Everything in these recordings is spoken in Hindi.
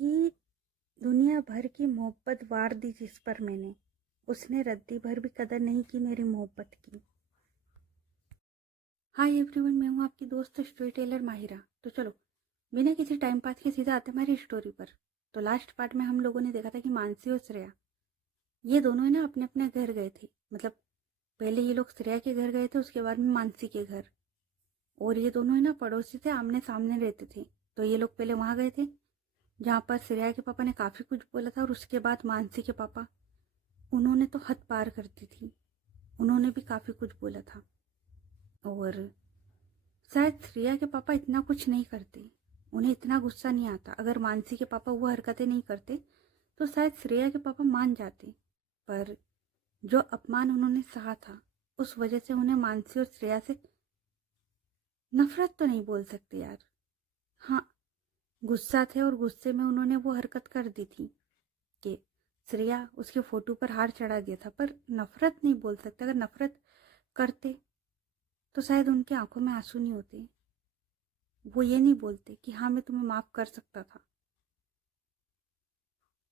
कि दुनिया भर की मोहब्बत वार दी जिस पर मैंने, उसने रद्दी भर भी कदर नहीं की मेरी मोहब्बत की। हाय एवरीवन, मैं हूँ आपकी दोस्त स्टोरी टेलर माहिरा। तो चलो बिना किसी टाइम पास के सीधा आते हमारी स्टोरी पर। तो लास्ट पार्ट में हम लोगों ने देखा था कि मानसी और श्रेया ये दोनों है ना अपने अपने घर गए थे। मतलब पहले ये लोग श्रेया के घर गए थे, उसके बाद में मानसी के घर। और ये दोनों है ना पड़ोसी थे, आमने सामने रहते थे। तो ये लोग पहले वहां गए थे जहाँ पर श्रेया के पापा ने काफी कुछ बोला था, और उसके बाद मानसी के पापा, उन्होंने तो हद पार कर दी थी। उन्होंने भी काफी कुछ बोला था। और शायद श्रेया के पापा इतना कुछ नहीं करते, उन्हें इतना गुस्सा नहीं आता। अगर मानसी के पापा वो हरकतें नहीं करते तो शायद श्रेया के पापा मान जाते। पर जो अपमान उन्होंने सहा था, उस वजह से उन्हें मानसी और श्रेया से नफरत तो नहीं बोल सकते यार, हाँ गुस्सा थे। और गुस्से में उन्होंने वो हरकत कर दी थी कि श्रेया उसके फोटो पर हार चढ़ा दिया था। पर नफरत नहीं बोल सकते। अगर नफरत करते तो शायद उनकी आंखों में आंसू नहीं होते। वो ये नहीं बोलते कि हाँ मैं तुम्हें माफ कर सकता था।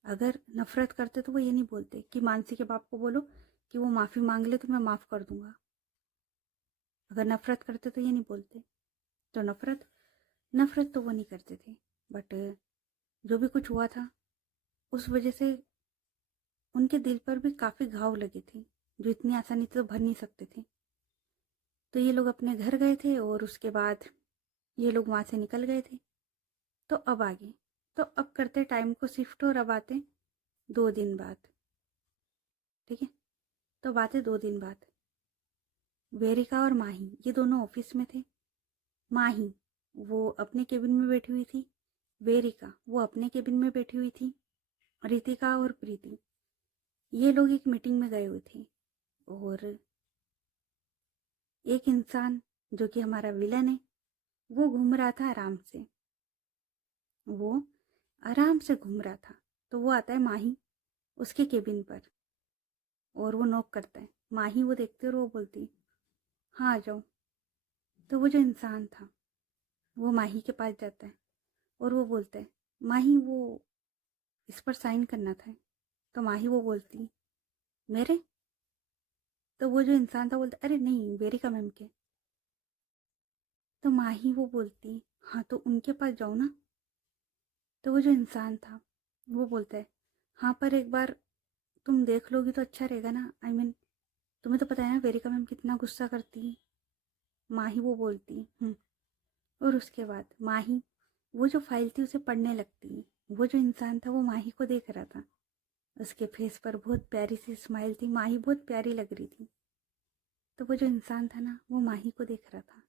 अगर नफरत करते तो वो ये नहीं बोलते कि मानसी के बाप को बोलो कि वो माफी मांग ले तो मैं माफ कर दूंगा। अगर नफरत करते तो ये नहीं बोलते। तो नफरत नफरत तो वो नहीं करते थे। बट जो भी कुछ हुआ था उस वजह से उनके दिल पर भी काफी घाव लगे थे, जो इतनी आसानी से तो भर नहीं सकते थे। तो ये लोग अपने घर गए थे और उसके बाद ये लोग वहां से निकल गए थे। तो अब आगे, तो अब करते टाइम को शिफ्ट और अब आते 2 दिन बाद। ठीक है, तो बातें 2 दिन बाद। वेरिका और माही ये दोनों ऑफिस में थे। माही वो अपने केबिन में बैठी हुई थी, वेरिका वो अपने केबिन में बैठी हुई थी। रितिका और प्रीति ये लोग एक मीटिंग में गए हुए थे। और एक इंसान जो कि हमारा विलन है, वो घूम रहा था आराम से। वो आराम से घूम रहा था। तो वो आता है माही उसके केबिन पर और वो नॉक करता है। माही वो देखती है और वो बोलती हाँ आ जाओ। तो वो जो इंसान था वो माही के पास जाता है और वो बोलता है माही वो इस पर साइन करना था। तो माही वो बोलती मेरे। तो वो जो इंसान था बोलता अरे नहीं वेरिका मैम के। तो माही वो बोलती हाँ तो उनके पास जाओ ना। तो वो जो इंसान था वो बोलता है हाँ पर एक बार तुम देख लोगी तो अच्छा रहेगा ना। तुम्हें तो पता है ना वेरिका मैम कितना गुस्सा करती है। माही वो बोलती और उसके बाद माही वो जो फाइल थी उसे पढ़ने लगती। वो जो इंसान था वो माही को देख रहा था। उसके फेस पर बहुत प्यारी सी स्माइल थी, माही बहुत प्यारी लग रही थी। तो वो जो इंसान था ना वो माही को देख रहा था।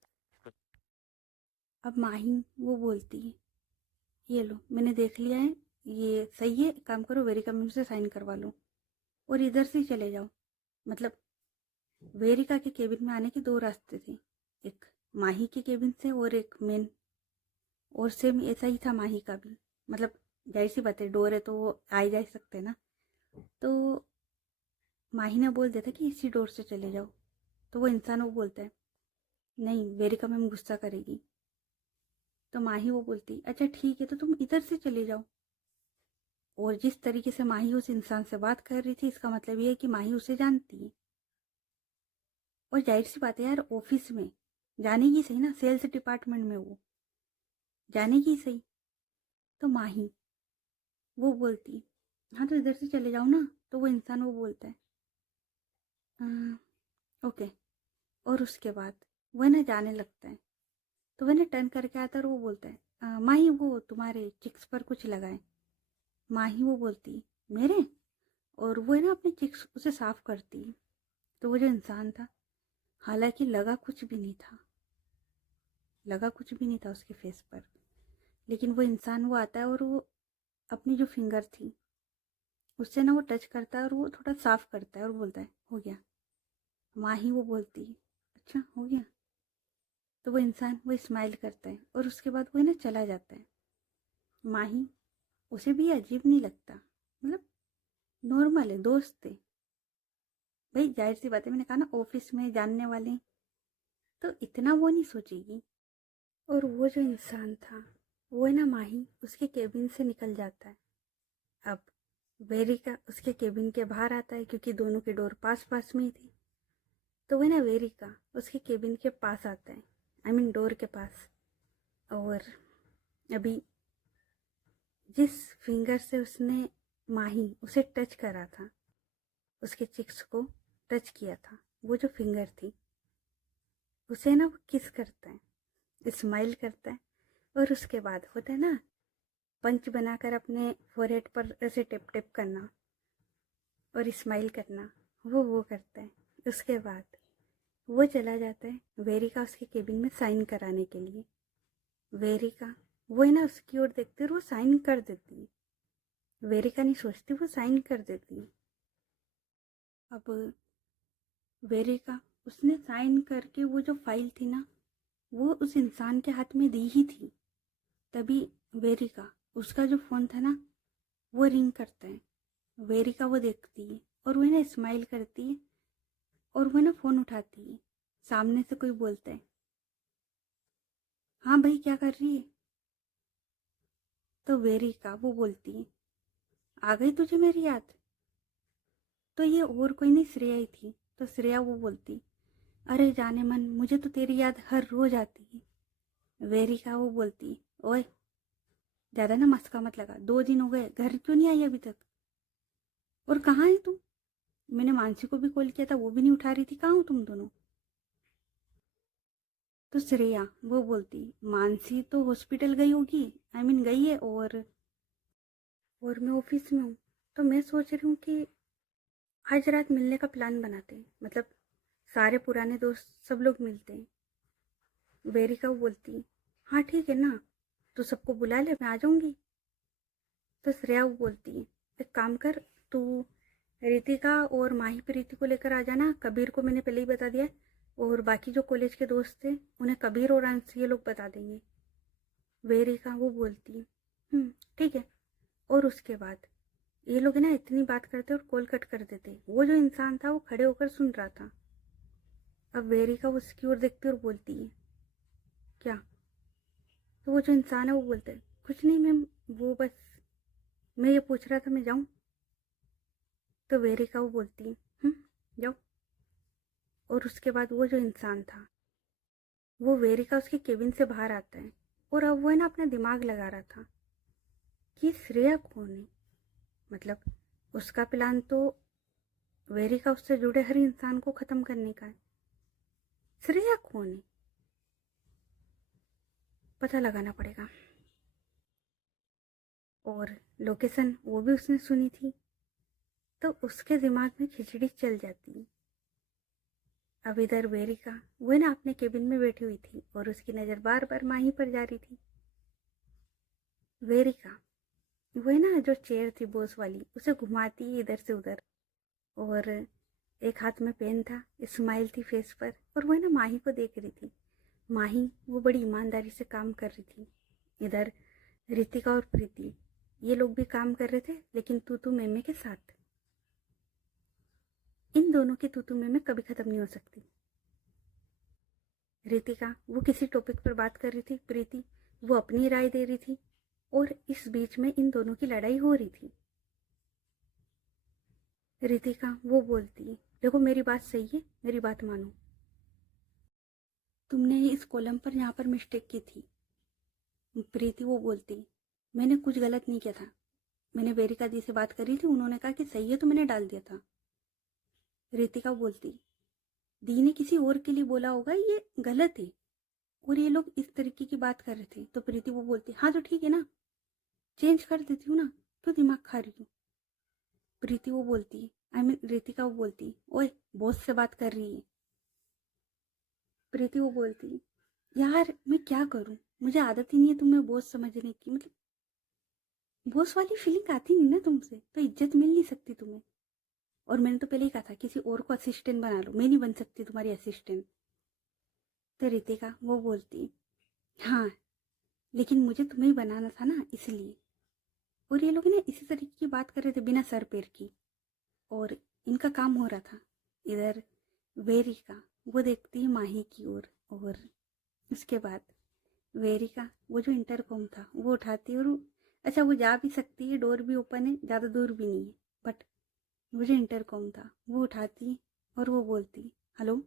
अब माही वो बोलती है ये लो मैंने देख लिया है, ये सही है, काम करो वेरिका मैम से साइन करवा लो और इधर से चले जाओ। मतलब वेरिका के केबिन में आने के 2 रास्ते थे, एक माही के केबिन से और एक मेन। और सेम ऐसा ही था माही का भी। मतलब जाहिर सी बात है डोर है तो वो आ ही जा सकते ना। तो माही ने बोल दिया था कि इसी डोर से चले जाओ। तो वो इंसान वो बोलता है नहीं वेरिका मैम गुस्सा करेगी। तो माही वो बोलती अच्छा ठीक है तो तुम इधर से चले जाओ। और जिस तरीके से माही उस इंसान से बात कर रही थी इसका मतलब ये है कि माही उसे जानती है। और जाहिर सी बात है यार ऑफिस में जानेगी सही ना, सेल्स डिपार्टमेंट में वो जानेगी सही। तो माही वो बोलती हाँ तो इधर से चले जाओ ना। तो वो इंसान वो बोलता है ओके। और उसके बाद वह ना जाने लगता है। तो वह ना टर्न करके आता है और वो बोलता है माही वो तुम्हारे चिक्स पर कुछ लगाए। माही वो बोलती मेरे। और वो है ना अपने चिक्स उसे साफ करती। तो वो जो इंसान था, हालांकि लगा कुछ भी नहीं था, लगा कुछ भी नहीं था उसके फेस पर। लेकिन वो इंसान वो आता है और वो अपनी जो फिंगर थी उससे ना वो टच करता है और वो थोड़ा साफ करता है और बोलता है हो गया। माही वो बोलती है अच्छा हो गया। तो वो इंसान वो स्माइल करता है और उसके बाद वो ना चला जाता है। माही उसे भी अजीब नहीं लगता, मतलब नॉर्मल है, दोस्त थे भाई। जाहिर सी बात है, मैंने कहा ना ऑफिस में जानने वाले तो इतना वो नहीं सोचेगी। और वो जो इंसान था वो है ना माही उसके केबिन से निकल जाता है। अब वेरिका उसके केबिन के बाहर आता है क्योंकि दोनों की डोर पास पास में ही थी। तो वो ना वेरिका उसके केबिन के पास आता है, आई मीन डोर के पास। और अभी जिस फिंगर से उसने माही उसे टच करा था, उसके चिक्स को टच किया था, वो जो फिंगर थी उसे ना वो किस करता है, स्माइल करता है। और उसके बाद होता है ना पंच बनाकर अपने फोरहेड पर ऐसे टिप टिप करना और स्माइल करना, वो करता है। उसके बाद वो चला जाता है वेरिका उसके केबिन में साइन कराने के लिए। वेरिका वो है ना उसकी ओर देखती है और वो साइन कर देती है। वेरिका नहीं सोचती, वो साइन कर देती है। अब वेरिका उसने साइन करके वो जो फाइल थी ना वो उस इंसान के हाथ में दी ही थी। तभी वेरिका उसका जो फ़ोन था ना वो रिंग करता है। वेरिका वो देखती है और वो ना स्माइल करती है और वो ना फ़ोन उठाती है। सामने से कोई बोलता है, हाँ भाई क्या कर रही है? तो वेरिका वो बोलती है, आ गई तुझे मेरी याद? तो ये और कोई नहीं, श्रेया ही थी। तो श्रेया वो बोलती, अरे जाने मन, मुझे तो तेरी याद हर रोज आती है। वेरिका वो बोलती, ओए ज़्यादा ना मस्का मत लगा, 2 दिन हो गए, घर क्यों नहीं आई अभी तक? और कहाँ है तुम? मैंने मानसी को भी कॉल किया था, वो भी नहीं उठा रही थी, कहाँ हो तुम दोनों? तो श्रेया वो बोलती, मानसी तो हॉस्पिटल गई होगी, आई मीन गई है, और मैं ऑफिस में हूँ। तो मैं सोच रही हूँ कि आज रात मिलने का प्लान बनाते हैं, मतलब सारे पुराने दोस्त सब लोग मिलते हैं। वेरिका वो बोलती, हाँ ठीक है ना, तो सबको बुला ले, मैं आ जाऊंगी। तो श्रेया वो बोलती है, एक काम कर, तू रितिका और माही प्रीति को लेकर आ जाना, कबीर को मैंने पहले ही बता दिया है, और बाकी जो कॉलेज के दोस्त थे उन्हें कबीर और अंश ये लोग बता देंगे। वेरिका वो बोलती है, ठीक है। और उसके बाद ये लोग ना इतनी बात करते और कॉल कट कर देते। वो जो इंसान था वो खड़े होकर सुन रहा था। अब वेरिका उसकी ओर देखती और बोलती है, क्या? तो वो जो इंसान है वो बोलता है, कुछ नहीं मैम, वो बस मैं ये पूछ रहा था मैं जाऊं? तो वेरिका वो बोलती है, जाओ। और उसके बाद वो जो इंसान था वो वेरिका उसके केबिन से बाहर आता है। और अब वो है ना अपना दिमाग लगा रहा था कि श्रेया कौन है। मतलब उसका प्लान तो वेरिका उससे जुड़े हर इंसान को ख़त्म करने का है। श्रेया कौन है? पता लगाना पड़ेगा। और लोकेशन वो भी उसने सुनी थी। तो उसके दिमाग में खिचड़ी चल जाती है। अब इधर वेरिका वो ना अपने केबिन में बैठी हुई थी और उसकी नज़र बार बार माही पर जा रही थी। वेरिका वो है ना जो चेयर थी बॉस वाली उसे घुमाती है इधर से उधर। और एक हाथ में पेन था, स्माइल थी फेस पर, और वो है ना माही को देख रही थी। माही वो बड़ी ईमानदारी से काम कर रही थी। इधर रितिका और प्रीति ये लोग भी काम कर रहे थे, लेकिन तू मैमे के साथ। इन दोनों की तू मैमे कभी ख़त्म नहीं हो सकती। रितिका वो किसी टॉपिक पर बात कर रही थी, प्रीति वो अपनी राय दे रही थी, और इस बीच में इन दोनों की लड़ाई हो रही थी। रितिका वो बोलती, देखो मेरी बात सही है, मेरी बात मानो। तुमने इस कॉलम पर यहाँ पर मिस्टेक की थी। प्रीति वो बोलती, मैंने कुछ गलत नहीं किया था, मैंने वेरिका दी से बात करी थी, उन्होंने कहा कि सही है तो मैंने डाल दिया था। रितिका बोलती, दी ने किसी और के लिए बोला होगा, ये गलत है, और ये लोग इस तरीके की बात कर रहे थे। तो प्रीति वो बोलती, हाँ तो ठीक है ना, चेंज कर देती हूँ ना, तो दिमाग खा रही हूँ। प्रीति वो बोलती, आई मीन रितिका वो बोलती, ओए बॉस से बात कर रही है। प्रीति वो बोलती, यार मैं क्या करूँ, मुझे आदत ही नहीं है तुम्हें बॉस समझने की, मतलब बॉस वाली फीलिंग आती नहीं ना तुमसे, तो इज्जत मिल नहीं सकती तुम्हें। और मैंने तो पहले ही कहा था किसी और को असिस्टेंट बना लो, मैं नहीं बन सकती तुम्हारी असिस्टेंट। तो रितिका वो बोलती, हाँ लेकिन मुझे तुम्हें बनाना था ना, इसलिए। और ये लोग ना इसी तरीके की बात कर रहे थे बिना सर पैर की, और इनका काम हो रहा था। इधर वेरिका वो देखती है माही की ओर, और उसके बाद वेरिका वो जो इंटरकॉम था वो उठाती है और अच्छा वो जा भी सकती है, डोर भी ओपन है, ज़्यादा दूर भी नहीं है, बट वो जो इंटरकॉम था वो उठाती है और वो बोलती हेलो।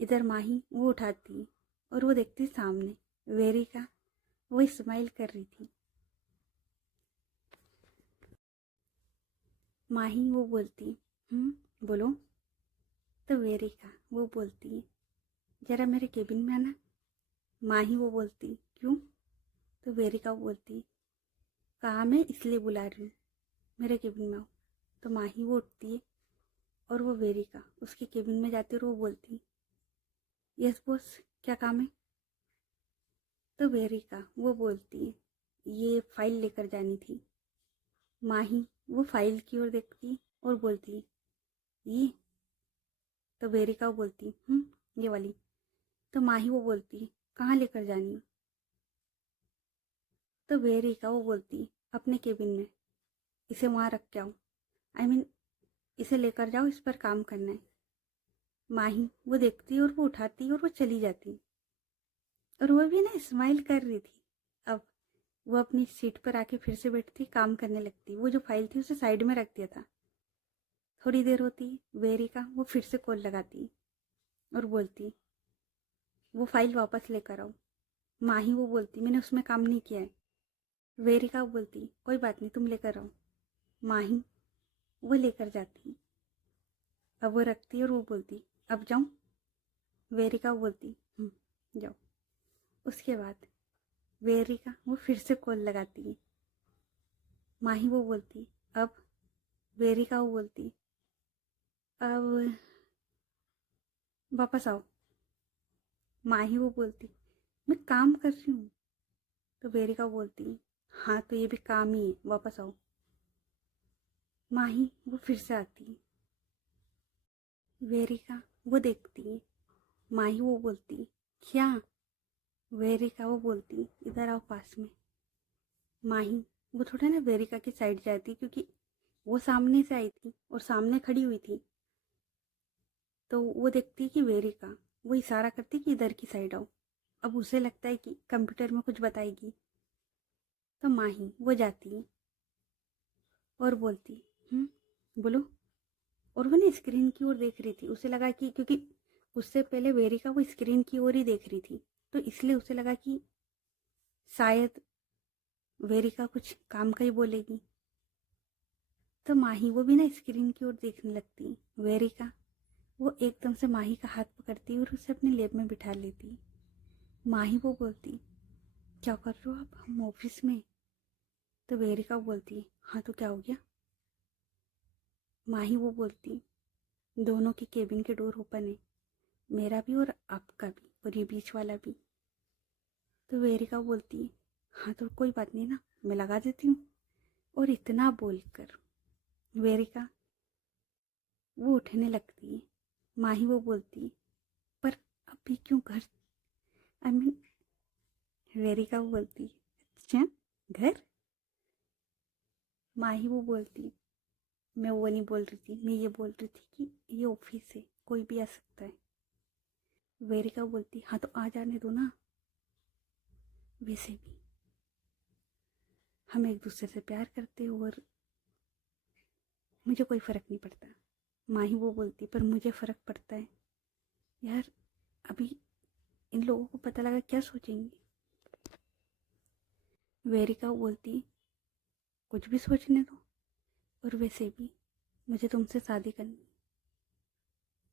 इधर माही वो उठाती और वो देखती सामने वेरिका वो स्माइल कर रही थी। माही वो बोलती बोलो। तो वेरिका वो बोलती जरा मेरे केबिन में आना। माही वो बोलती क्यों? तो वेरिका वो बोलती काम है इसलिए बुला रही हूँ, मेरे केबिन में आओ। तो माही वो उठती है और वो वेरिका उसके केबिन में जाती है और वो बोलती यस बॉस क्या काम है? तो वेरिका वो बोलती है ये फाइल लेकर जानी थी। माही वो फाइल की ओर देखती और बोलती ये। तो वेरिका वो बोलती ये वाली। तो माही वो बोलती कहाँ लेकर जानी है? तो वेरिका वो बोलती अपने केबिन में, इसे वहाँ रख के आओ। आई मीन इसे लेकर जाओ, इस पर काम करना है। माही वो देखती और वो उठाती और वो चली जाती और वो भी ना स्माइल कर रही थी। अब वो अपनी सीट पर आके फिर से बैठती, काम करने लगती। वो जो फाइल थी उसे साइड में रख दिया था। थोड़ी देर होती, वेरिका वो फिर से कॉल लगाती और बोलती वो फाइल वापस लेकर आओ। माही वो बोलती मैंने उसमें काम नहीं किया है। वेरिका बोलती कोई बात नहीं तुम लेकर आओ। माही वो लेकर जाती, अब वो रखती और वो बोलती अब जाऊं? वेरिका बोलती जाओ। उसके बाद वेरिका वो फिर से कॉल लगाती है। माही वो बोलती अब। वेरिका वो बोलती अब वापस आओ। माही वो बोलती मैं काम कर रही हूँ। तो वेरिका बोलती हाँ तो ये भी काम ही है, वापस आओ। माही वो फिर से आती, वेरिका वो देखती है। माही वो बोलती क्या? वेरिका वो बोलती इधर आओ पास में। माही वो थोड़ा ना वेरिका की साइड जाती क्योंकि वो सामने से आई थी और सामने खड़ी हुई थी। तो वो देखती कि वेरिका वो इशारा करती कि इधर की साइड आओ। अब उसे लगता है कि कंप्यूटर में कुछ बताएगी। तो माही वो जाती और बोलती बोलो। और वो ना स्क्रीन की ओर देख रही थी, उसे लगा कि क्योंकि उससे पहले वेरिका वो स्क्रीन की ओर ही देख रही थी तो इसलिए उसे लगा कि शायद वेरिका कुछ काम का ही बोलेगी। तो माही वो भी ना स्क्रीन की ओर देखने लगती। वेरिका वो एकदम से माही का हाथ पकड़ती और उसे अपने लेब में बिठा लेती। माही वो बोलती क्या कर रहे हो आप? हम ऑफिस में। तो वेरिका बोलती हाँ तो क्या हो गया? माही वो बोलती दोनों के केबिन के डोर ओपन है, मेरा भी और आपका भी और ये बीच वाला भी। तो वेरिका बोलती हाँ तो कोई बात नहीं ना, मैं लगा देती हूँ। और इतना बोलकर वेरिका वो उठने लगती है। माही वो बोलती पर अभी क्यों घर? आई मीन वेरिका वो बोलती अच्छा घर? माही वो बोलती मैं वो नहीं बोल रही थी, मैं ये बोल रही थी कि ये ऑफिस है, कोई भी आ सकता है। वेरिका बोलती हाँ तो आ जाने दो ना। वैसे भी हम एक दूसरे से प्यार करते हो और मुझे कोई फ़र्क नहीं पड़ता। माही वो बोलती पर मुझे फ़र्क पड़ता है यार। अभी इन लोगों को पता लगा क्या सोचेंगे? वेरिका बोलती कुछ भी सोचने दो, और वैसे भी मुझे तुमसे शादी करनी।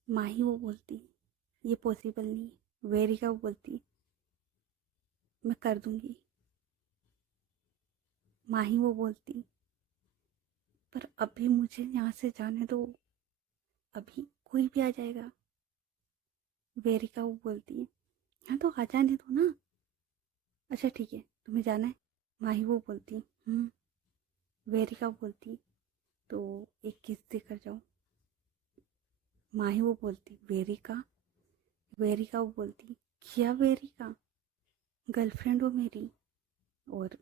माही वो बोलती ये पॉसिबल नहीं है। वेरिका वो बोलती मैं कर दूंगी। माही वो बोलती पर अभी मुझे यहाँ से जाने दो, अभी कोई भी आ जाएगा। वेरिका वो बोलती हाँ तो आ जाने दो ना। अच्छा ठीक है तुम्हें जाना है? माही वो बोलती वेरिका बोलती तो एक किस देकर जाओ। माही वो बोलती वेरिका। वेरिका वो बोलती क्या वेरिका? गर्लफ्रेंड हो मेरी। और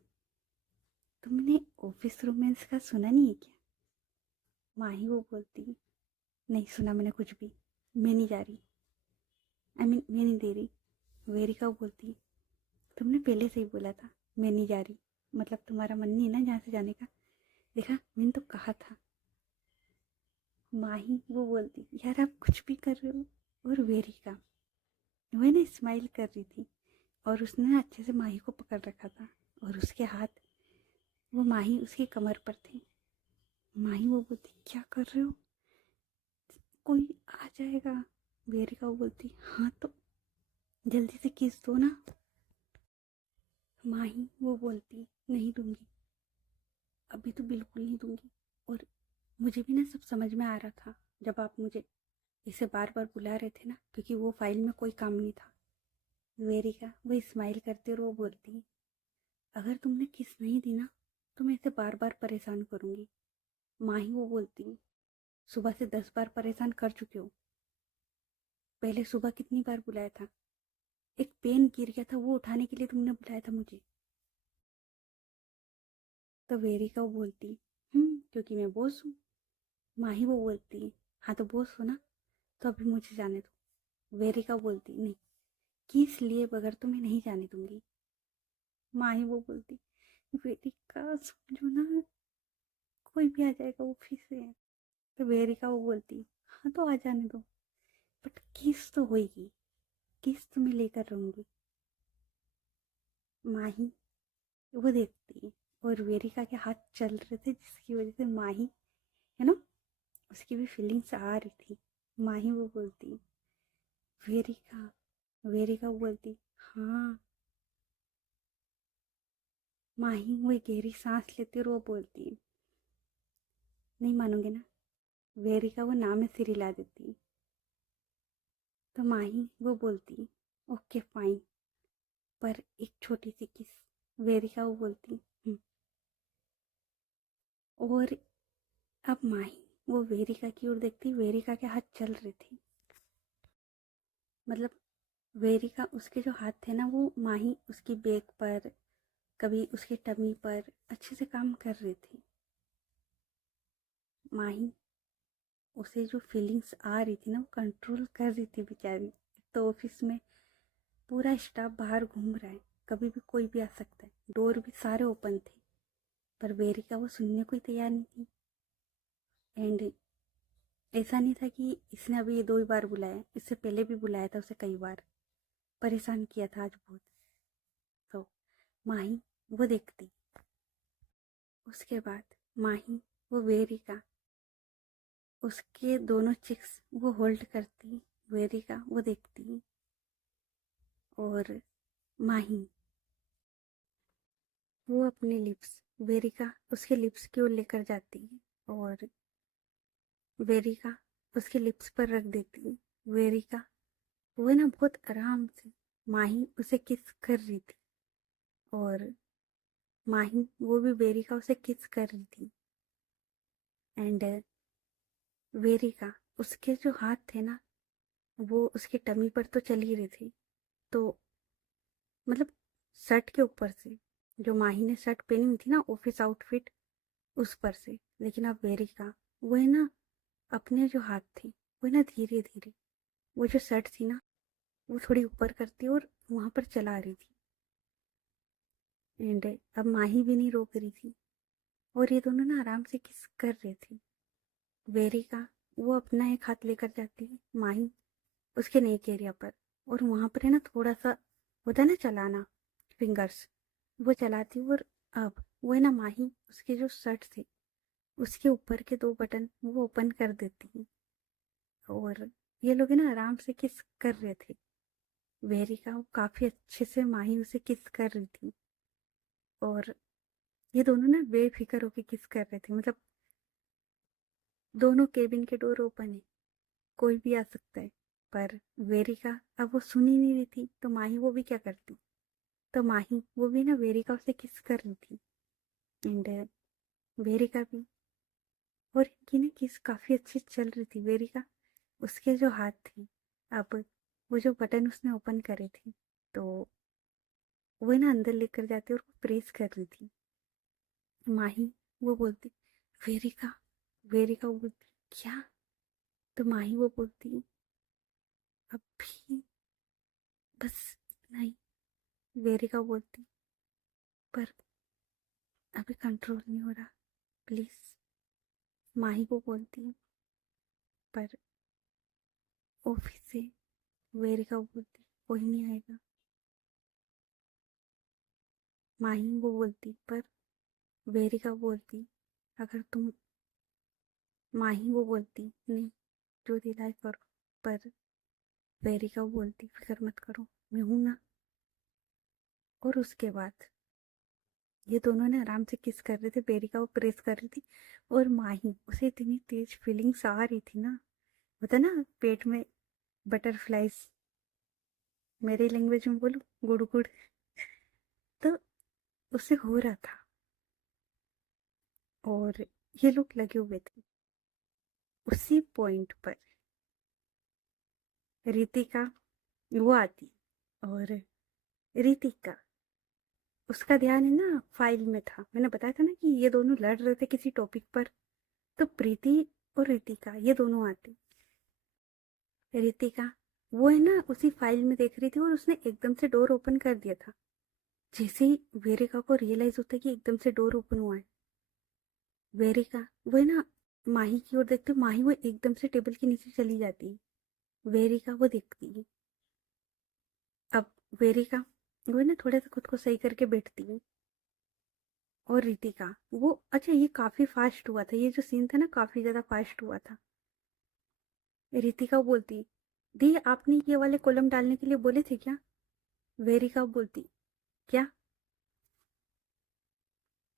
तुमने ऑफिस रोमांस का सुना नहीं है क्या? माही वो बोलती नहीं सुना मैंने कुछ भी, मैं नहीं जा रही। आई मीन मैं नहीं दे रही। वेरिका बोलती तुमने पहले से ही बोला था मैं नहीं जा रही, मतलब तुम्हारा मन नहीं है ना जहाँ से जाने का। देखा, मैंने तो कहा था। माही वो बोलती, यार आप कुछ भी कर रहे हो। और वेरिका वह ना स्माइल कर रही थी और उसने ना अच्छे से माही को पकड़ रखा था और उसके हाथ, वो माही उसकी कमर पर थी। माही वो बोलती, क्या कर रहे हो, कोई आ जाएगा। वेरिका वो बोलती, हाँ तो जल्दी से किस दो ना। माही वो बोलती, नहीं दूंगी, अभी तो बिल्कुल नहीं दूंगी। और मुझे भी ना सब समझ में आ रहा था जब आप मुझे इसे बार बार बुला रहे थे ना, क्योंकि वो फाइल में कोई काम नहीं था। वेरिका वो स्माइल करती और वो बोलती, अगर तुमने किस नहीं दी ना तो मैं इसे बार बार परेशान करूंगी। माही वो बोलती, सुबह से 10 बार परेशान कर चुके हो। पहले सुबह कितनी बार बुलाया था, एक पेन गिर गया था वो उठाने के लिए तुमने बुलाया था मुझे। तो वेरिका वो बोलती, क्योंकि मैं बॉस हूँ। माही वो बोलती, हाँ तो बॉस हो ना, तो अभी मुझे जाने दो। वेरिका बोलती, नहीं, किस लिए बगैर तुम्हें नहीं जाने दूंगी। माही वो बोलती, वेरिका समझो ना, कोई भी आ जाएगा ऑफिस से। तो वेरिका वो बोलती, हाँ तो आ जाने दो, बट किस तो होगी, किस तो मैं लेकर रहूंगी। माही वो देखती और वेरिका के हाथ चल रहे थे जिसकी वजह से माही, है ना, उसकी भी फीलिंग्स आ रही थी। माही वो बोलती, वेरिका, वेरिका वो बोलती, हाँ। माही वो गहरी सांस लेती और वो बोलती, नहीं मानोगे ना। वेरिका वो नाम में सिर हिला देती। तो माही वो बोलती, ओके फाइन, पर एक छोटी सी किस। वेरिका वो बोलती, और अब माही वो वेरिका की ओर देखती, वेरिका के हाथ चल रहे थे, मतलब वेरिका उसके जो हाथ थे ना वो माही उसकी बैक पर, कभी उसकी टमी पर अच्छे से काम कर रहे थे। माही उसे जो फीलिंग्स आ रही थी ना वो कंट्रोल कर रही थी बेचारी। तो ऑफिस में पूरा स्टाफ बाहर घूम रहा है, कभी भी कोई भी आ सकता है, डोर भी सारे ओपन थे, पर वेरिका वो सुनने को ही तैयार नहीं थी। एंड ऐसा नहीं था कि इसने अभी ये 2 ही बार बुलाया, इससे पहले भी बुलाया था उसे कई बार, परेशान किया था आज बहुत। तो माही वो देखती, उसके बाद माही वो वेरिका, उसके दोनों चिक्स वो होल्ड करती, वेरिका वो देखती, और माही वो अपने लिप्स, वेरिका उसके लिप्स की ओर लेकर जाती है और वेरिका उसके लिप्स पर रख देती है। वेरिका वो ना बहुत आराम से, माही उसे किस कर रही थी और माही वो भी वेरिका उसे किस कर रही थी। एंड वेरिका उसके जो हाथ थे ना वो उसकी टमी पर तो चल ही रहे थे, तो मतलब शर्ट के ऊपर से, जो माही ने शर्ट पहनी हुई थी ना ऑफिस आउटफिट, उस पर से। लेकिन अब वेरिका वो है ना, अपने जो हाथ थे वो ना धीरे धीरे वो जो शर्ट थी ना वो थोड़ी ऊपर करती और वहां पर चला रही थी। एंड अब माही भी नहीं रोक रही थी और ये दोनों ना आराम से किस कर रहे थे। वेरिका वो अपना एक हाथ लेकर जाती है, माही उसके नेक एरिया पर, और वहां पर है ना थोड़ा सा होता है ना चलाना, फिंगर्स वो चलाती। और अब वो है ना माही उसके जो शर्ट थे उसके ऊपर के 2 बटन वो ओपन कर देती है और ये लोग है ना आराम से किस कर रहे थे। वेरिका वो काफी अच्छे से माही उसे किस कर रही थी और ये दोनों ना बेफिक्र होके किस कर रहे थे, मतलब दोनों केबिन के डोर ओपन है, कोई भी आ सकता है। पर वेरिका अब वो सुन ही नहीं रही थी, तो माही वो भी क्या करती, तो माही वो भी ना वेरिका उसे किस कर रही थी। एंड वेरिका भी, और इनकी ना किस काफी अच्छी चल रही थी। वेरिका उसके जो हाथ थे, अब वो जो बटन उसने ओपन करे थे, तो वो ना अंदर लेकर जाती और वो प्रेस कर रही थी। माही वो बोलती, वेरिका, वेरिका वो बोलती, क्या। तो माही वो बोलती, अभी बस इतना ही, वेरिका बोलती, पर अभी कंट्रोल नहीं हो रहा, प्लीज। माही को बोलती, पर ऑफिस से। वेरिका बोलती, कोई नहीं आएगा। माही वो बोलती, पर वेरिका बोलती, अगर तुम। माही वो बोलती, नहीं, जो दिलाए करो। पर वेरिका बोलती, फिक्र मत करो, मैं हूं ना। और उसके बाद ये दोनों ने आराम से किस कर रहे थे, वेरिका वो प्रेस कर रही थी, और माही उसे इतनी तेज फीलिंग्स आ रही थी ना, होता ना पेट में बटरफ्लाईज, मेरी लैंग्वेज में बोलूं, गुड़ गुड़। तो उसे हो रहा था, और ये लोग लगे हुए थे। उसी पॉइंट पर रितिका वो आती, और रितिका, उसका ध्यान है ना फाइल में था, मैंने बताया था ना कि ये दोनों लड़ रहे थे किसी टॉपिक पर। तो प्रीति और रितिका ये दोनों आती। रितिका वो है ना उसी फाइल में देख रही थी, और उसने एकदम से डोर ओपन कर दिया था। जैसे ही वेरिका को रियलाइज होता है कि एकदम से डोर ओपन हुआ है, वेरिका वो है ना माही की ओर देखते, माही वो एकदम से टेबल के नीचे चली जाती है। वेरिका वो देखती है। अब वेरिका वो है ना थोड़ा सा खुद को सही करके बैठती है। और रितिका वो, अच्छा ये काफी फास्ट हुआ था, ये जो सीन था ना काफी ज्यादा फास्ट हुआ था। रितिका बोलती, दी आपने ये वाले कॉलम डालने के लिए बोले थे क्या? वेरिका बोलती, क्या?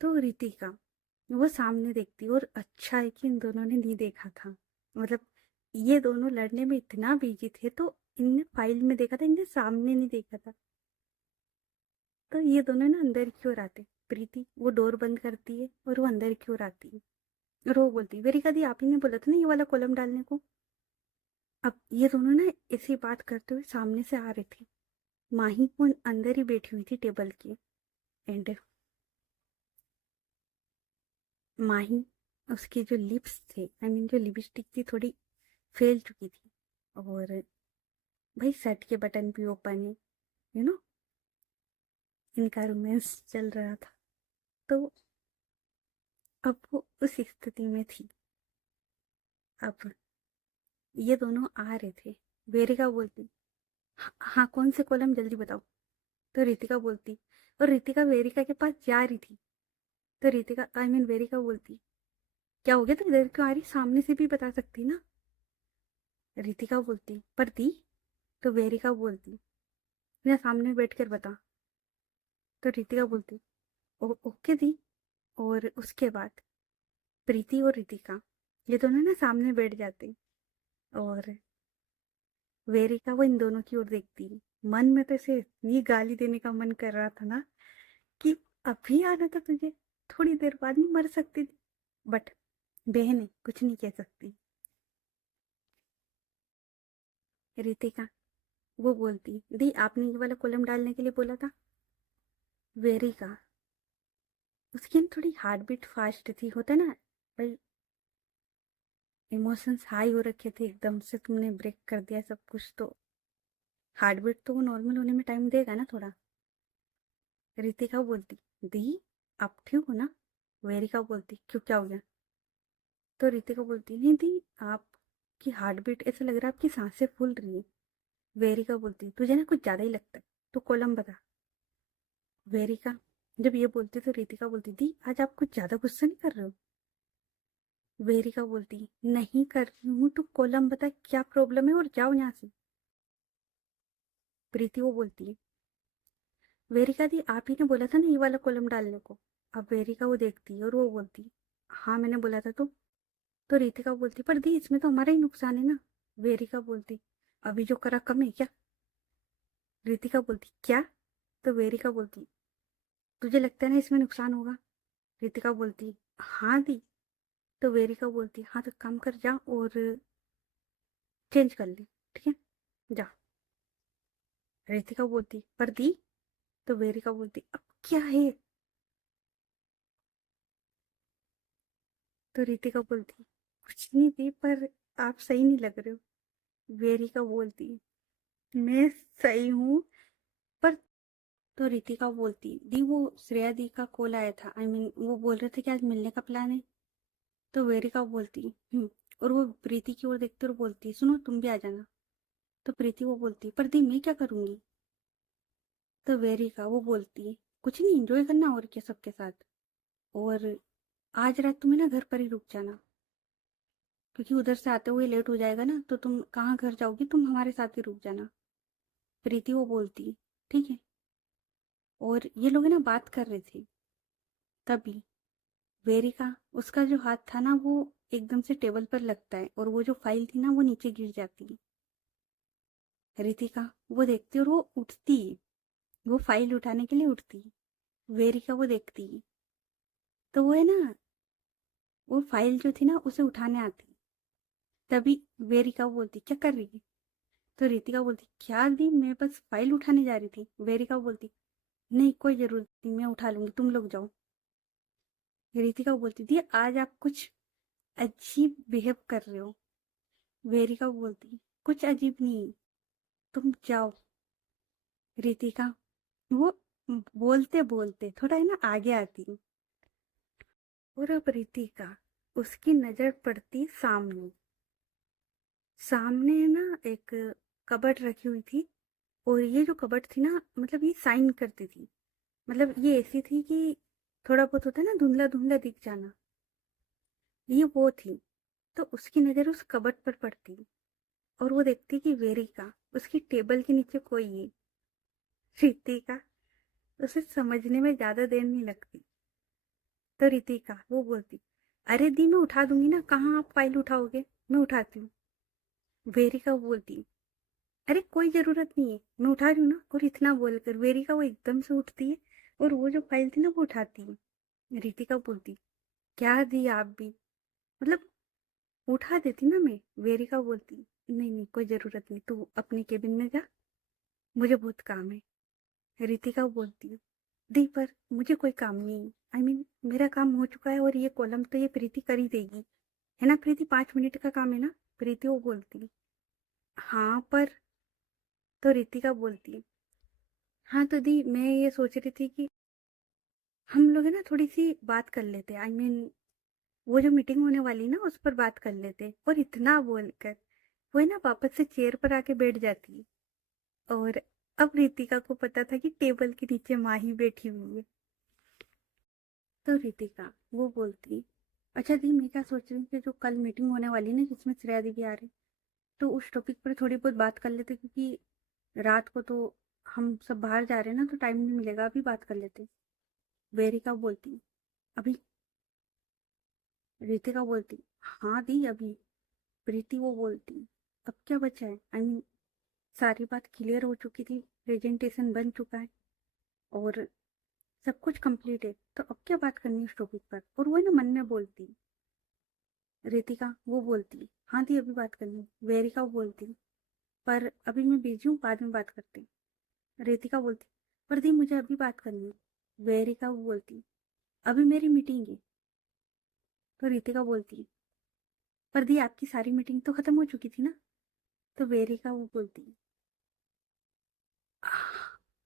तो रितिका वो सामने देखती, और अच्छा है कि इन दोनों ने नहीं देखा था। मतलब ये दोनों लड़ने में इतना बिजी थे, तो इनने फाइल में देखा था, इनने सामने नहीं देखा था। तो ये दोनों ना अंदर की ओर आते। प्रीति वो डोर बंद करती है, और वो अंदर की ओर आती है, और वो बोलती, वेरिका दी आप ही ने बोला था ना ये वाला कॉलम डालने को। अब ये दोनों ना ऐसी बात करते हुए सामने से आ रहे थे। माही वो अंदर ही बैठी हुई थी टेबल के। एंड माही, उसके जो लिप्स थे, आई मीन जो लिपस्टिक थी, थोड़ी फैल चुकी थी। और भाई शर्ट के बटन भी ओपन है, यू नो, इनका रोमांस चल रहा था। तो अब वो उस स्थिति में थी। अब ये दोनों आ रहे थे। वेरिका बोलती, हाँ हाँ, कौन से कॉलम जल्दी बताओ। तो रितिका बोलती, और रितिका वेरिका के पास जा रही थी। तो रितिका आई मीन वेरिका बोलती, क्या हो गया, तो इधर क्यों आ रही, सामने से भी बता सकती ना। रितिका बोलती, पर दी। तो वेरिका बोलती, मेरा सामने बैठ कर बता। तो रितिका बोलती, ओके दी। और उसके बाद प्रीति और रितिका ये दोनों ना सामने बैठ जाते। और वेरिका वो इन दोनों की ओर देखती। मन में तो ऐसे इतनी गाली देने का मन कर रहा था ना, कि अभी आना था तुझे, थोड़ी देर बाद नहीं मर सकती थी। बट बहन है, कुछ नहीं कह सकती। रितिका वो बोलती, दी आपने ये वाला कॉलम डालने के लिए बोला था। वेरिका उसकी ना थोड़ी हार्ट बीट फास्ट थी, होता ना भाई, इमोशंस हाई हो रखे थे, एकदम से तुमने ब्रेक कर दिया सब कुछ, तो हार्ट बीट तो वो नॉर्मल होने में टाइम देगा ना थोड़ा। रितिका बोलती, दी आप ठीक हो ना? वेरिका बोलती, क्यों, क्या हो गया? तो रितिका बोलती, नहीं दी, आपकी हार्ट बीट ऐसा लग रहा है आपकी सांसें फूल रही है। वेरिका बोलती, तुझे ना कुछ ज्यादा ही लगता है, तो कॉलम बता। वेरिका जब ये बोलती तो रितिका बोलती, दी आज आप कुछ ज्यादा गुस्सा नहीं कर रहे हो? वेरिका बोलती, नहीं कर रही हूँ, तो कॉलम बता क्या प्रॉब्लम है, और जाओ यहाँ से। प्रीति वो बोलती है, वेरिका दी आप ही ने बोला था ना ये वाला कॉलम डालने को। अब वेरिका वो देखती है, और वो बोलती, हाँ मैंने बोला था। तो रितिका बोलती, पर दी इसमें तो हमारा ही नुकसान है ना। वेरिका बोलती, अभी जो करा कम है क्या? रितिका बोलती, क्या? तो वेरिका बोलती, तुझे लगता है ना इसमें नुकसान होगा? रितिका बोलती, हाँ दी। तो वेरिका बोलती, हाँ तो काम कर, जा और चेंज कर ले, ठीक है, जा। रितिका बोलती, पर दी। तो वेरिका बोलती, अब क्या है? तो रितिका बोलती, कुछ नहीं दी, पर आप सही नहीं लग रहे हो। वेरिका बोलती, मैं सही हूँ, पर तो रितिका बोलती, दी वो श्रेया दी का कॉल आया था, वो बोल रहे थे कि आज मिलने का प्लान है। तो वेरिका बोलती, और वो प्रीति की ओर देखती और बोलती, सुनो तुम भी आ जाना। तो प्रीति वो बोलती, पर दी मैं क्या करूंगी। तो वेरिका वो बोलती, कुछ नहीं, एंजॉय करना और क्या सबके साथ। और आज रात तुम्हें ना घर पर ही रुक जाना, क्योंकि उधर से आते हुए लेट हो जाएगा ना, तो तुम कहाँ घर जाओगी, तुम हमारे साथ ही रुक जाना। प्रीति वो बोलती, ठीक है। और ये लोग है ना बात कर रहे थे, तभी वेरिका, उसका जो हाथ था ना वो एकदम से टेबल पर लगता है, और वो जो फाइल थी ना वो नीचे गिर जाती है। रितिका वो देखती है और वो उठती है, वो फाइल उठाने के लिए उठती है। वेरिका वो देखती है, तो वो है ना, वो फाइल जो थी ना उसे उठाने आती। तभी वेरिका बोलती, क्या कर रही है। तो रितिका बोलती, क्या दी, मैं बस फाइल उठाने जा रही थी। वेरिका बोलती, नहीं कोई जरूरत नहीं, मैं उठा लूंगी, तुम लोग जाओ। रितिका बोलती थी, आज आप कुछ अजीब बिहेव कर रहे हो। वेरिका बोलती, कुछ अजीब नहीं, तुम जाओ। रितिका वो बोलते बोलते थोड़ा है ना आगे आती, और अब रितिका, उसकी नजर पड़ती सामने। सामने है ना एक कबर्ड रखी हुई थी, और ये जो कबर्ड थी ना, मतलब ये साइन करती थी। मतलब ये ऐसी थी कि थोड़ा बहुत होता है ना धुंधला धुंधला दिख जाना, ये वो थी। तो उसकी नजर उस कबर्ड पर पड़ती, और वो देखती कि वेरिका, उसकी टेबल के नीचे कोई है। रितिका, उसे समझने में ज्यादा देर नहीं लगती। तो रितिका वो बोलती, अरे दी मैं उठा दूंगी ना, कहाँ आप फाइल उठाओगे, मैं उठाती हूँ। वेरिका बोलती, अरे कोई जरूरत नहीं है, मैं उठा रही हूँ ना। और इतना बोलकर वेरिका वो एकदम से उठती है, और वो जो फाइल थी ना वो उठाती है। रितिका बोलती, क्या दी आप भी, मतलब उठा देती ना मैं। वेरिका बोलती, नहीं नहीं कोई जरूरत नहीं, तू अपने केबिन में जा, मुझे बहुत काम है। रितिका बोलती, दी पर मुझे कोई काम नहीं है, मेरा काम हो चुका है, और ये कॉलम तो ये प्रीति कर ही देगी, है ना प्रीति, 5 मिनट का काम है ना। प्रीति वो बोलती, हाँ पर। तो रितिका बोलती, हाँ तो दी मैं ये सोच रही थी कि हम लोग है ना थोड़ी सी बात कर लेते, वो जो मीटिंग होने वाली ना उस पर बात कर लेते। और इतना बोलकर वो है ना वापस से चेयर पर आके बैठ जाती है। और अब रितिका को पता था कि टेबल के नीचे माही बैठी हुई है। तो रितिका वो बोलती, अच्छा दी मैं क्या सोच रही हूँ कि जो कल मीटिंग होने वाली ना जिसमें श्रेया दी भी आ रही, तो उस टॉपिक पर थोड़ी बहुत बात कर लेते, क्योंकि रात को तो हम सब बाहर जा रहे हैं ना, तो टाइम नहीं मिलेगा, अभी बात कर लेते। वेरिका बोलती, अभी। रितिका बोलती, हाँ दी अभी। प्रीति वो बोलती, अब क्या बचा है, सारी बात क्लियर हो चुकी थी, प्रेजेंटेशन बन चुका है, और सब कुछ कंप्लीट है, तो अब क्या बात करनी है उस टॉपिक पर। और वो है ना मन में बोलती। रितिका वो बोलती, हाँ दी अभी बात करनी है। वेरिका वो बोलती, पर अभी मैं बिजी हूँ, बाद में बात करते हैं। रितिका बोलती, पर दी मुझे अभी बात करनी है। वेरिका वो बोलती, अभी मेरी मीटिंग है। तो रितिका बोलती, पर दी आपकी सारी मीटिंग तो खत्म हो चुकी थी ना। तो वेरिका वो बोलती,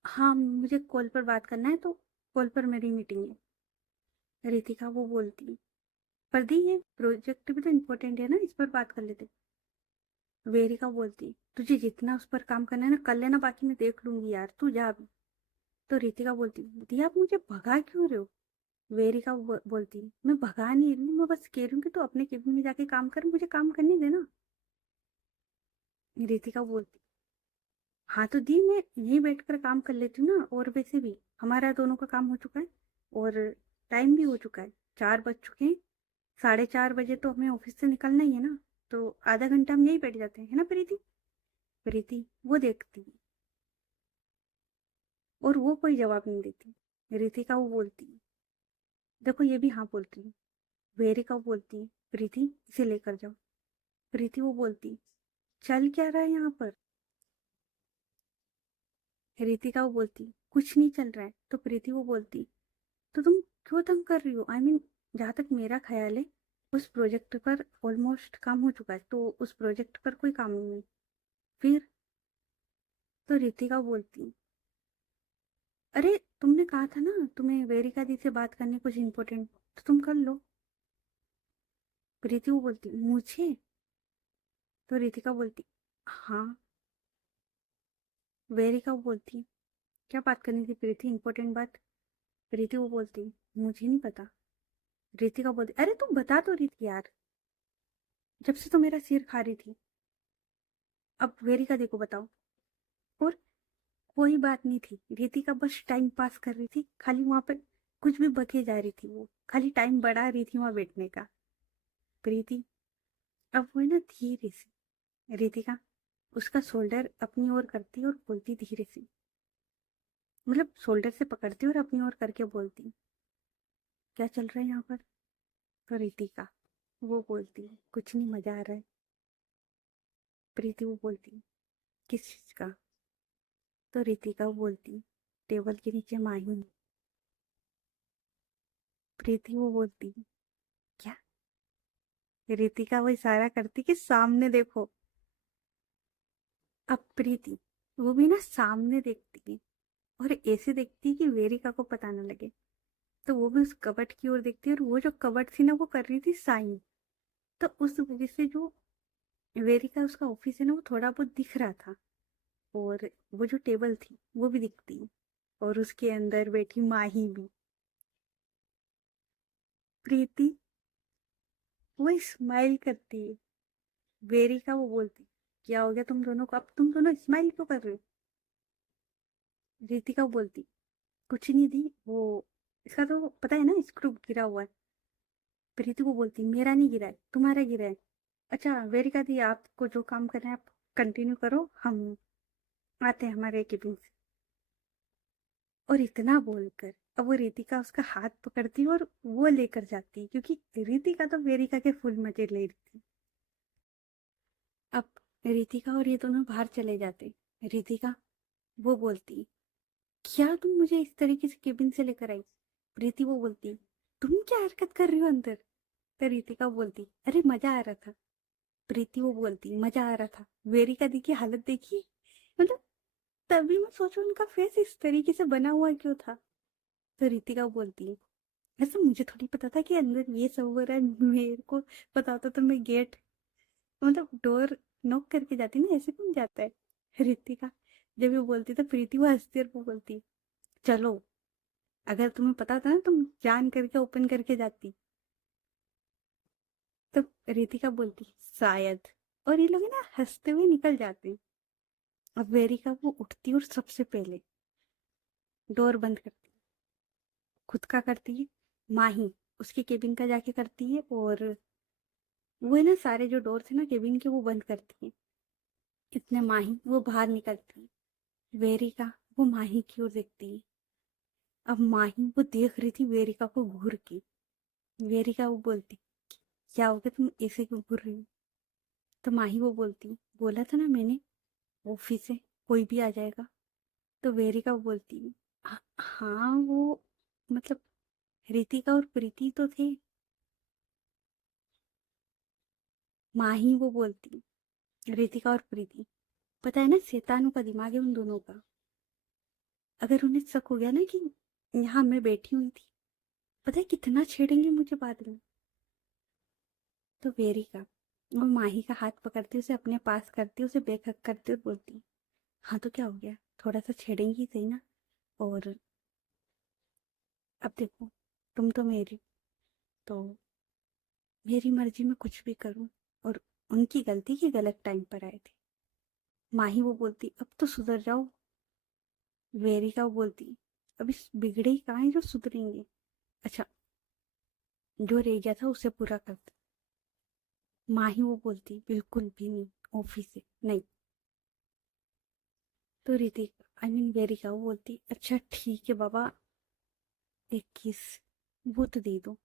हाँ मुझे कॉल पर बात करना है, तो कॉल पर मेरी मीटिंग है। रितिका वो बोलती, पर दी ये प्रोजेक्ट भी तो इम्पोर्टेंट है ना, इस पर बात कर लेते। वेरिका बोलती, तुझे जितना उस पर काम करना है ना कर लेना, बाकी मैं देख लूंगी यार, तू जा अभी। तो रितिका बोलती, दी आप मुझे भगा क्यों रहे हो। वेरिका बोलती, मैं भगा नहीं रही हूँ, मैं बस कह रही हूँ कि तू अपने केबिन में जाके काम कर, मुझे काम करने देना। रितिका बोलती, हाँ तो दी मैं यहीं बैठकर काम कर लेती हूँ ना, और वैसे भी हमारा दोनों का काम हो चुका है, और टाइम भी हो चुका है, 4 बज चुके हैं। 4:30 बजे तो हमें ऑफिस से निकलना ही है ना, तो आधा घंटा हम यहीं बैठ जाते हैं, है ना प्रीति। प्रीति वो देखती, और वो कोई जवाब नहीं देती। रितिका वो बोलती, देखो ये भी हाँ बोलती है। वेरिका वो बोलती, प्रीति इसे लेकर जाओ। प्रीति वो बोलती, चल क्या रहा है यहाँ पर। रितिका वो बोलती, कुछ नहीं चल रहा है। तो प्रीति वो बोलती, तो तुम क्यों तंग कर रही हो, जहाँ तक मेरा ख्याल है उस प्रोजेक्ट पर ऑलमोस्ट काम हो चुका है, तो उस प्रोजेक्ट पर कोई काम नहीं है। फिर। तो रितिका बोलती, अरे तुमने कहा था ना तुम्हें वेरिका दी से बात करनी कुछ इम्पोर्टेंट, तो तुम कर लो। प्रीति वो बोलती मुझे। तो रितिका बोलती हाँ। वेरिका वो बोलती क्या बात करनी थी प्रीति, इम्पोर्टेंट बात। प्रीति वो बोलती मुझे नहीं पता। रितिका बोलती अरे तुम बता तो रही थी यार, जब से तो मेरा सिर खा रही थी। अब वेरिका दी को बताओ। और कोई बात नहीं थी, रितिका बस टाइम पास कर रही थी, खाली वहां पे कुछ भी बके जा रही थी, वो खाली टाइम बढ़ा रही थी वहां बैठने का। प्रीति अब वो है ना धीरे से, रितिका उसका शोल्डर अपनी ओर करती और बोलती धीरे से, मतलब शोल्डर से पकड़ती और अपनी ओर करके बोलती क्या चल रहा है यहाँ पर। तो रितिका वो बोलती कुछ नहीं, मजा आ रहा है। प्रीति वो बोलती किस चीज का। तो रितिका वो बोलती टेबल के नीचे माही। प्रीति वो बोलती क्या। रितिका वो इशारा करती कि सामने देखो। अब प्रीति वो भी ना सामने देखती है, और ऐसे देखती है कि वेरिका को पता न लगे। तो वो भी उस कबट की ओर देखती है, और वो जो कबट थी ना वो कर रही थी साइन। तो उस वजह से जो वेरिका उसका ऑफिस है ना वो थोड़ा बहुत दिख रहा था, और वो जो टेबल थी वो भी दिखती है, और उसके अंदर बैठी माही भी। प्रीति वो स्माइल करती है। वेरिका वो बोलती क्या हो गया तुम दोनों को, अब तुम दोनों स्माइल क्यों कर रहे हो। रितिका बोलती कुछ नहीं दी, वो इसका तो पता है ना स्क्रू गिरा हुआ है। प्रीति को बोलती मेरा नहीं गिरा है, तुम्हारा गिरा है। अच्छा वेरिका दी आपको जो काम करना है आप कंटिन्यू करो, हम आते हैं हमारे केबिन से। और इतना बोलकर अब वो रितिका उसका हाथ पकड़ती और वो लेकर जाती, क्योंकि रितिका तो वेरिका के फुल मजे ले रही थी। अब रितिका और ये दोनों बाहर चले जाते। रितिका वो बोलती क्या तुम मुझे इस तरीके से केबिन से लेकर आई। प्रीति वो बोलती तुम क्या हरकत कर रही हो अंदर। तो रितिका बोलती अरे मजा आ रहा था। प्रीति वो बोलती मजा आ रहा था, वेरिका दी की हालत देखी, मतलब तभी मैं सोचू उनका फेस इस तरीके से बना हुआ क्यों था। तो रितिका बोलती ऐसा मुझे थोड़ी पता था कि अंदर ये सब हो रहा है, मेरे को पता होता तो मैं गेट, मतलब डोर नॉक करके जाती ना, ऐसे कौन जाता है। रितिका जब ये बोलती तो प्रीति वो हंसती और वो बोलती चलो अगर तुम्हें पता था ना तुम जान करके ओपन करके जाती। तो रितिका बोलती शायद, और ये लोग है ना हंसते हुए निकल जाते हैं। अब वेरिका वो उठती और सबसे पहले डोर बंद करती, खुद का करती है, माही उसके केबिन का जाके करती है, और वो है ना सारे जो डोर थे ना केबिन के वो बंद करती है। इतने माही वो बाहर निकलती है। वेरिका वो माही की ओर देखती है। अब माही वो देख रही थी वेरिका को घूर के। वेरिका वो बोलती क्या हो गया तुम ऐसे क्यों घूर रही हो। तो माही वो बोलती बोला था ना मैंने ऑफिस से कोई भी आ जाएगा। तो वेरिका वो बोलती हाँ वो मतलब रितिका और प्रीति तो थे। माही वो बोलती रितिका और प्रीति पता है ना शैतानों का दिमाग है उन दोनों का। अगर उन्हें शक हो गया ना कि यहाँ मैं बैठी हुई थी, पता है कितना छेड़ेंगे मुझे बाद में। तो वेरिका वो माही का हाथ पकड़ती उसे अपने पास करती उसे बेखक करती और बोलती हाँ तो क्या हो गया, थोड़ा सा छेड़ेंगी ही सही ना। और अब देखो तुम तो मेरी, तो मेरी मर्जी में कुछ भी करूं, और उनकी गलती की गलत टाइम पर आए थे। माही वो बोलती अब तो सुधर जाओ। वेरिका वो बोलती अब इस बिगड़े ही कहाँ है जो सुधरेंगे। अच्छा जो रह गया था उसे पूरा कर दो। माही वो बोलती बिल्कुल भी नहीं, ऑफिस से नहीं। तो ऋतिक आई मीन वेरिका वो बोलती अच्छा ठीक है बाबा, एक किस वो तो दे दो।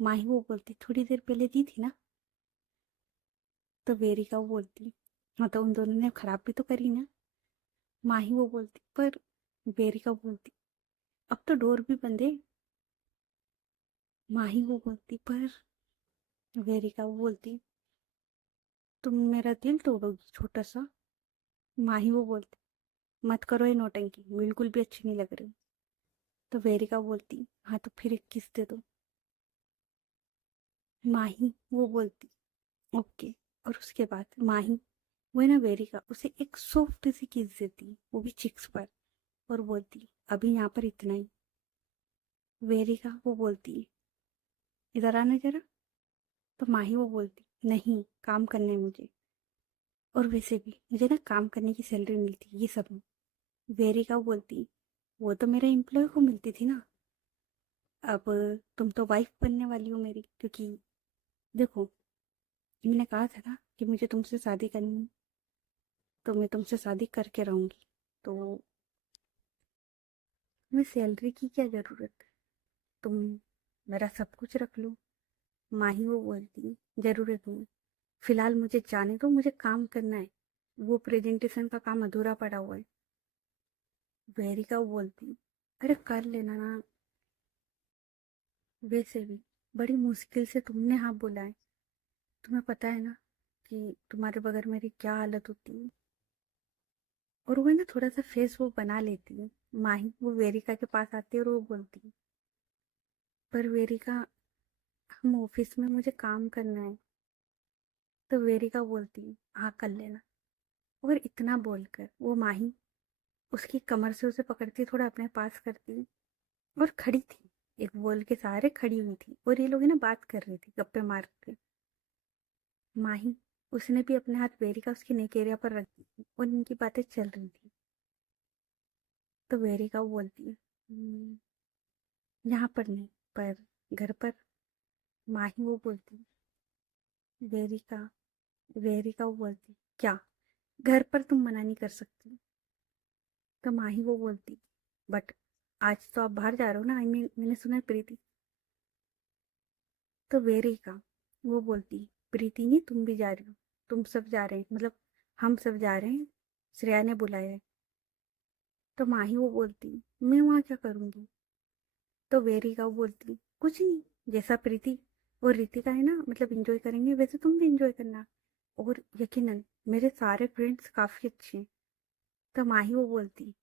माही वो बोलती थोड़ी देर पहले दी थी ना। तो वेरिका वो बोलती हाँ तो उन दोनों ने खराब भी तो करी ना। माही वो बोलती पर वेरिका बोलती अब तो डोर भी बंद है। माही वो बोलती पर वेरिका वो बोलती तुम मेरा दिल तोड़ोगी छोटा सा। माही वो बोलती मत करो ये नौटंकी, बिल्कुल भी अच्छी नहीं लग रही। तो वेरिका बोलती हाँ तो फिर एक किस दे दो। माही वो बोलती ओके। और उसके बाद माही वो है ना वेरिका उसे एक सॉफ्ट सी किस देती, वो भी चिक्स पर, और बोलती अभी यहाँ पर इतना ही। वेरिका वो बोलती इधर आना जरा। तो माही वो बोलती नहीं, काम करना है मुझे, और वैसे भी मुझे ना काम करने की सैलरी मिलती ये सब में। वेरिका बोलती वो तो मेरे एम्प्लॉय को मिलती थी ना, अब तुम तो वाइफ बनने वाली हो मेरी, क्योंकि देखो मैंने कहा था ना कि मुझे तुमसे शादी करनी है, तो मैं तुमसे शादी करके रहूंगी, तो तुम्हें सैलरी की क्या जरूरत है, तुम मेरा सब कुछ रख लो। माही वो बोलती जरूरत नहीं, फिलहाल मुझे जाने दो, मुझे काम करना है, वो प्रेजेंटेशन का काम अधूरा पड़ा हुआ है। वेरिका वो बोलती अरे कर लेना ना, वैसे भी बड़ी मुश्किल से तुमने हाँ बोला है, तुम्हें पता है ना कि तुम्हारे बगैर मेरी क्या हालत होती है। और वो है ना थोड़ा सा फेस वो बना लेती है। माही वो वेरिका के पास आती है और वो बोलती है पर वेरिका हम ऑफिस में मुझे काम करना है। तो वेरिका बोलती है हाँ कर लेना। और इतना बोलकर वो माही उसकी कमर से उसे पकड़ती, थोड़ा अपने पास करती और खड़ी थी, एक वॉल के सहारे खड़ी हुई थी, और ये लोग है ना बात कर रही थी गप्पे मार के। माही उसने भी अपने हाथ वेरिका उसकी नेक एरिया पर रख दी और इनकी बातें चल रही थी। तो वेरिका बोलती है यहाँ पर नहीं, पर घर पर। माही वो बोलती वेरिका वेरिका वो बोलती क्या, घर पर तुम मना नहीं कर सकती। तो माही वो बोलती बट आज तो आप बाहर जा रहे हो ना, आई मीन मैंने सुना है प्रीति। तो वेरिका वो बोलती प्रीति नहीं, तुम भी जा रही हो, तुम सब जा रहे हैं, मतलब हम सब जा रहे हैं, श्रेया ने बुलाया है। तो माही वो बोलती मैं वहाँ क्या करूँगी। तो वेरिका वो बोलती कुछ नहीं, जैसा प्रीति और रितिका है ना मतलब एंजॉय करेंगे, वैसे तुम भी एंजॉय करना, और यकीनन मेरे सारे फ्रेंड्स काफी अच्छे हैं। तो माही वो बोलती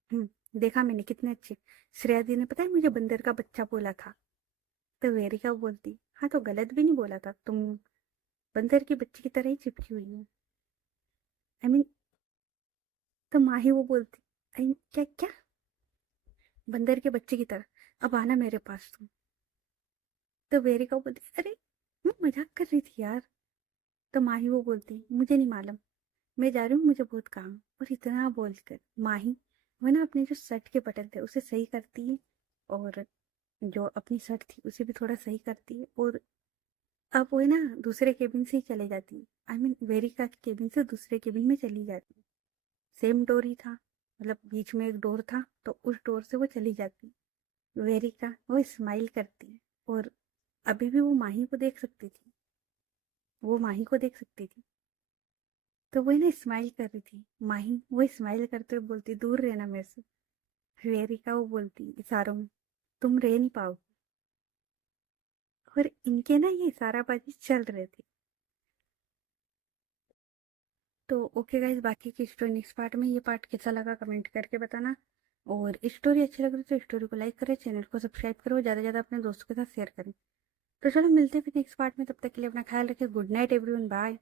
देखा मैंने कितने अच्छे, श्रेया दी ने पता है मुझे बंदर का बच्चा बोला था। तो वेरिका वो बोलती हाँ तो गलत भी नहीं बोला था, तुम बंदर की बच्ची की तरह ही चिपकी हुई हो, आई मीन। तो माही वो बोलती क्या क्या, बंदर के बच्चे की तरह, अब आना मेरे पास तुम। तो वेरिका वो बोलती अरे मैं मजाक कर रही थी यार। तो माही वो बोलती मुझे नहीं मालूम, मैं जा रही हूँ, मुझे बहुत काम है। और इतना बोलकर माही वो ना अपने जो शर्ट के बटन थे उसे सही करती है, और जो अपनी शर्ट थी उसे भी थोड़ा सही करती है, और अब वो है ना दूसरे केबिन से ही चले जाती है, आई मीन वेरिका के केबिन से दूसरे केबिन में चली जाती है। सेम डोर ही था, मतलब बीच में एक डोर था, तो उस डोर से वो चली जाती है। वेरिका वो स्माइल करती है, और अभी भी वो माही को देख सकती थी, वो माही को देख सकती थी। तो वो ना स्माइल कर रही थी, माही वो स्माइल करते हुए बोलती दूर रहना मेरे से। वेरिका वो बोलती इशारों में तुम रह नहीं पाओगे। और इनके ना ये इशाराबाजी चल रहे थे। तो ओके गाइस, बाकी की स्टोरी नेक्स्ट पार्ट में। ये पार्ट कैसा लगा कमेंट करके बताना, और स्टोरी अच्छी लग रही तो स्टोरी को लाइक करें, चैनल को सब्सक्राइब करो, ज़्यादा से ज़्यादा अपने दोस्तों के साथ शेयर करें। तो चलो मिलते हैं फिर नेक्स्ट पार्ट में, तब तक के लिए अपना ख्याल रखें। Good night everyone, bye.